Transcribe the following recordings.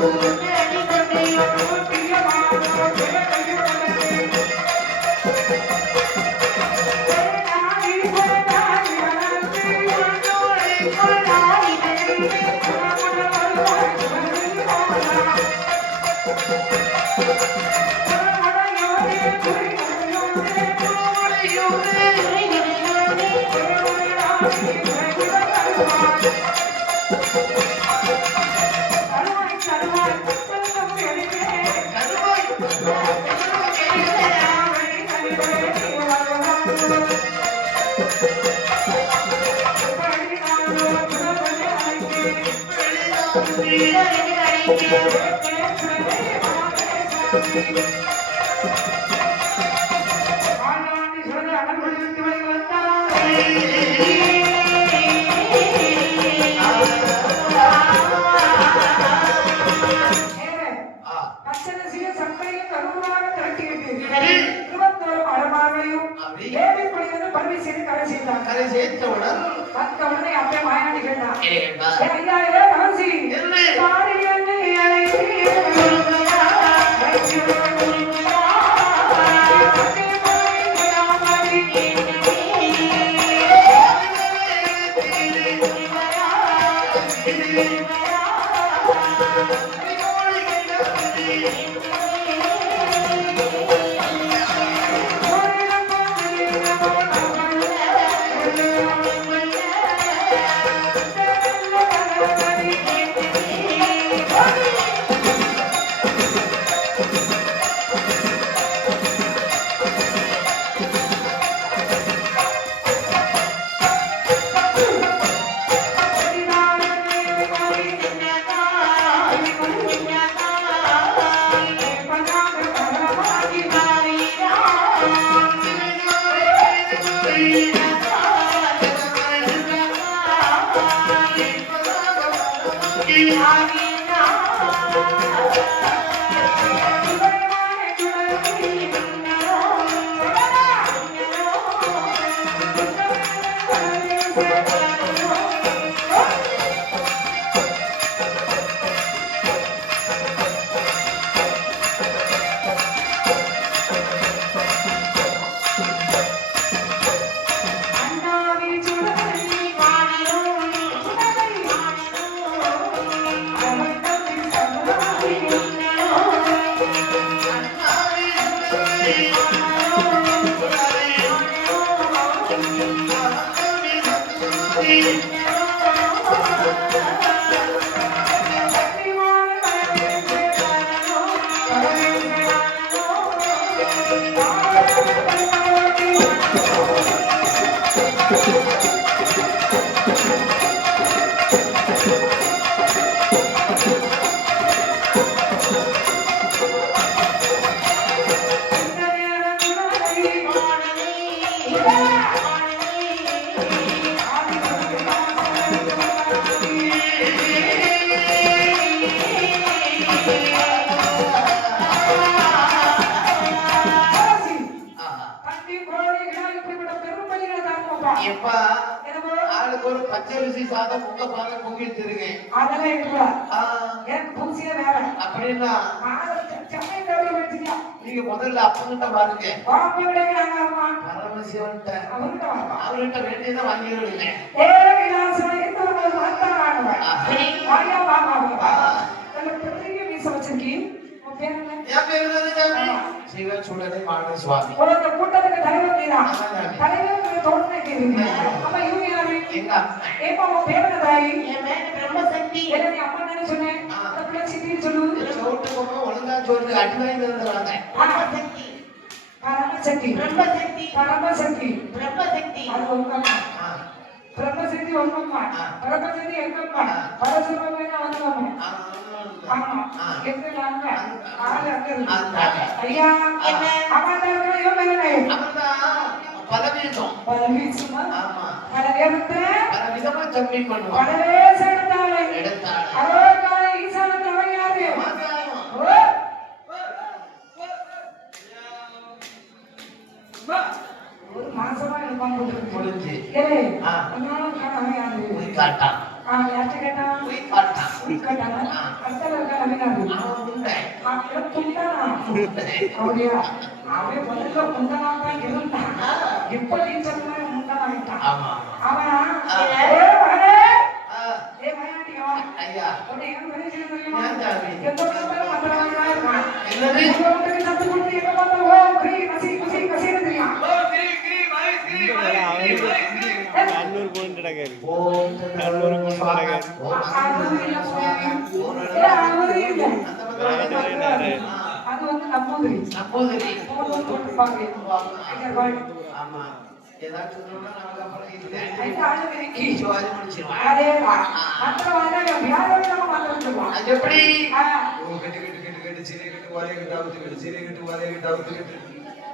சர்க்கரையும் கருவாக கரை சேர்த்தவுடன் உடனே அப்படியே மாயாண்டி கேட்டான் ஐயா Hare எப்பா ஆளுக்கு ஒரு பச்சரிசி சாதம் உங்க பாதம் பொங்கி வச்சிருக்கேன் அதெல்லாம் ஆ, எனக்கு புதுசியா வேற அப்படின்னா நீங்க முதல்ல அப்பங்கிட்ட பாருங்க. பரமசிவன்ட்ட. அவர்கிட்ட வாங்க அவர்கிட்ட வேண்டியதை வாங்கிடுவீங்க ஏ விலாசம் எந்த ஒரு மாத்தாங்க ஆஹா. வாயா வாங்க வாங்க. ஆ. நல்ல பெரிய மீச வச்சிருக்கீ உன் பேர் என்ன? என் பேரு சிவன் சுடலை மான சுவாமி. ஒரு இந்த கூட்டத்துக்கு தலைவர் கேக்குறீங்க ஆமா. அப்ப இவங்க யாரு? எங்க. ஏப்பா உன் தாயி? என் பிரம்மசக்தி என்ன நீ தானே சொன்னேன் சொல்லு. சோட்டு ஒழுங்கா பிரம்மசக்தி பரமசக்தி பிரம்மசக்தி பரமசக்தி பிரம்மசக்தி அது உங்க அம்மா. ஆ, பிரம்மசக்தி உங்க அம்மா. ஆ. பரமசக்தி எங்க அம்மா? ஆ. பரசுரமே அவங்க அம்மா பலவீனம். பலவீனமா? ஆமா. பல நேரத்துல பல விதமா ஜம்மிங் பண்ணுவோம் பல நேரம் ஒரு மாசமா எனக்கு பங்கு முடிஞ்சு. ஏய் அதனால காட்டாமையாரு காட்டான் அவருடைய அவன் முதல்ல குந்தனாக இருந்தான் இப்ப நீச்சல் இருந்தான் அவன் அது வந்து நம்பூதிரி நம்பூதிரி ஆமா ஏதாச்சும் சொன்னா நமக்கு அப்புறம் இது ஆளுக்கு கீச்சு வாரி முடிச்சிருவாங்க அதே எப்படி கட்டு கட்டு கட்டு கட்டு சீரை கட்டு வரைய கட்டு அவுத்து கட்டு சீரை கட்டு வரைய கட்டு அவுத்து கட்டு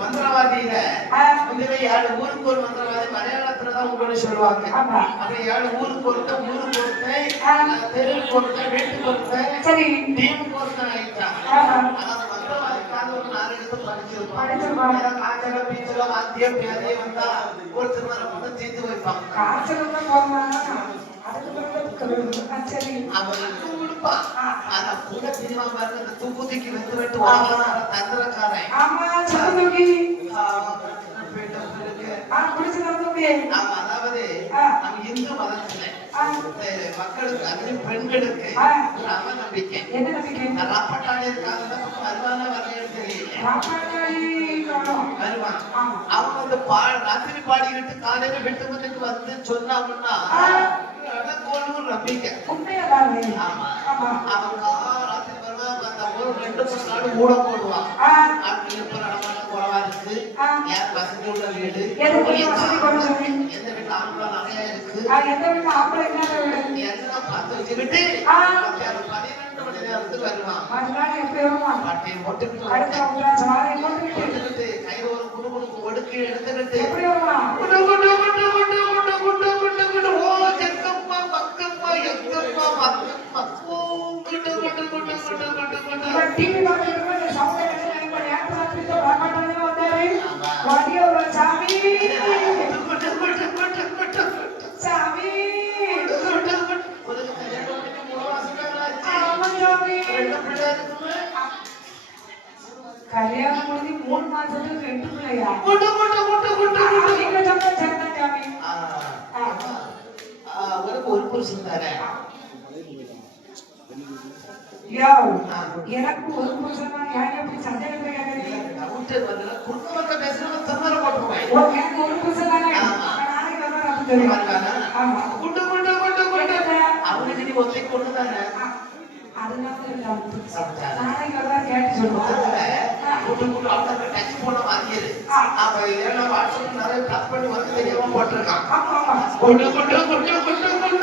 மந்திரவாதியில இதுவே ஏழு ஊருக்கு ஒரு மந்திரவாதி மலையாளத்துல தான் உங்களுக்கு சொல்லுவாங்க. அப்படி ஏழு ஊருக்கு ஒருத்தன் ஊருக்கு ஒருத்தன் தெருவுக்கு ஒருத்தன் வீட்டுக்கு ஒருத்தன் சரி. டீமுக்கு ஒருத்தன் ஒருத்தர் தீர்த்து வைப்பாங்க. காய்ச்சல் அவன் கொடுப்பான் ஆனா கூட பாருங்க அந்த வந்து விட்டு ஆமா. அதாவது மக்களுக்கு அதுலயும் பெண்களுக்கு ஒரு அவ இருக்காங்க வருவானா வரலையான்னு தெரியல வருவான் அவங்க வந்து பா ராத்திரி பாடிக்கிட்டு காலையில வீட்டு வந்து வந்து சொன்னாங்கன்னா நம்பிக்கை அவங்க ரெண்டு மூணு நாள் போடுவான் அப்படி எப்ப இருக்கு. யார் வீடு? எந்த வீட்டுல ஆம்பளை நிறைய இருக்கு? எந்த வீட்டுல ஆம்பளை எல்லாம் மணி நேரத்துக்கு வருவான் பட்டி போட்டுக்கிட்டு கை ஒரு எடுத்துக்கிட்டு. கல்யாணம் முடிஞ்சு மூணு மாசத்துக்கு ரெண்டு பிள்ளையா கொண்டு கொண்டு கொண்டு கொண்டு கொண்டு சொன்ன சாமி அவருக்கு ஒரு புருஷன் தானே யோ எனக்கு ஒரு புருஷன் ஏன் எப்படி சந்தேகம் கேட்கறீங்க டவுட் வரல குறுக்க பக்க பேசுறவங்க தந்தர போட்டுருவாங்க. எனக்கு ஒரு புருஷன். நாளைக்கு வர அப்படி தெரியும் குண்டு குண்டு குண்டு குண்டு? அவனுக்கு நீ ஒத்தை கொண்டு தானே? அதனால. நாளைக்கு வர கேட்டு சொல்லுவாங்க குண்டு குண்டு அவனுக்கு டச் பண்ண வாங்கியது அவ ஏன்னா வாட்ஸ்அப் நிறைய பிளாக் பண்ணி வந்து தெரியாம போட்டிருக்கான். ஆமா ஆமா. குண்டு குண்டு குண்டு குண்டு குண்டு.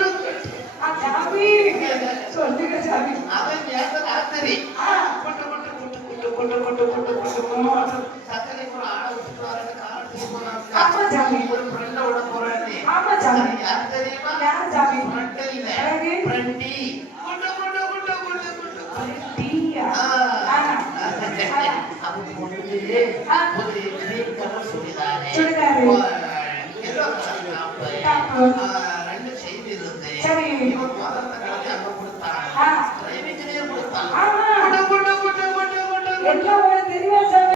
சொல்லிதாரு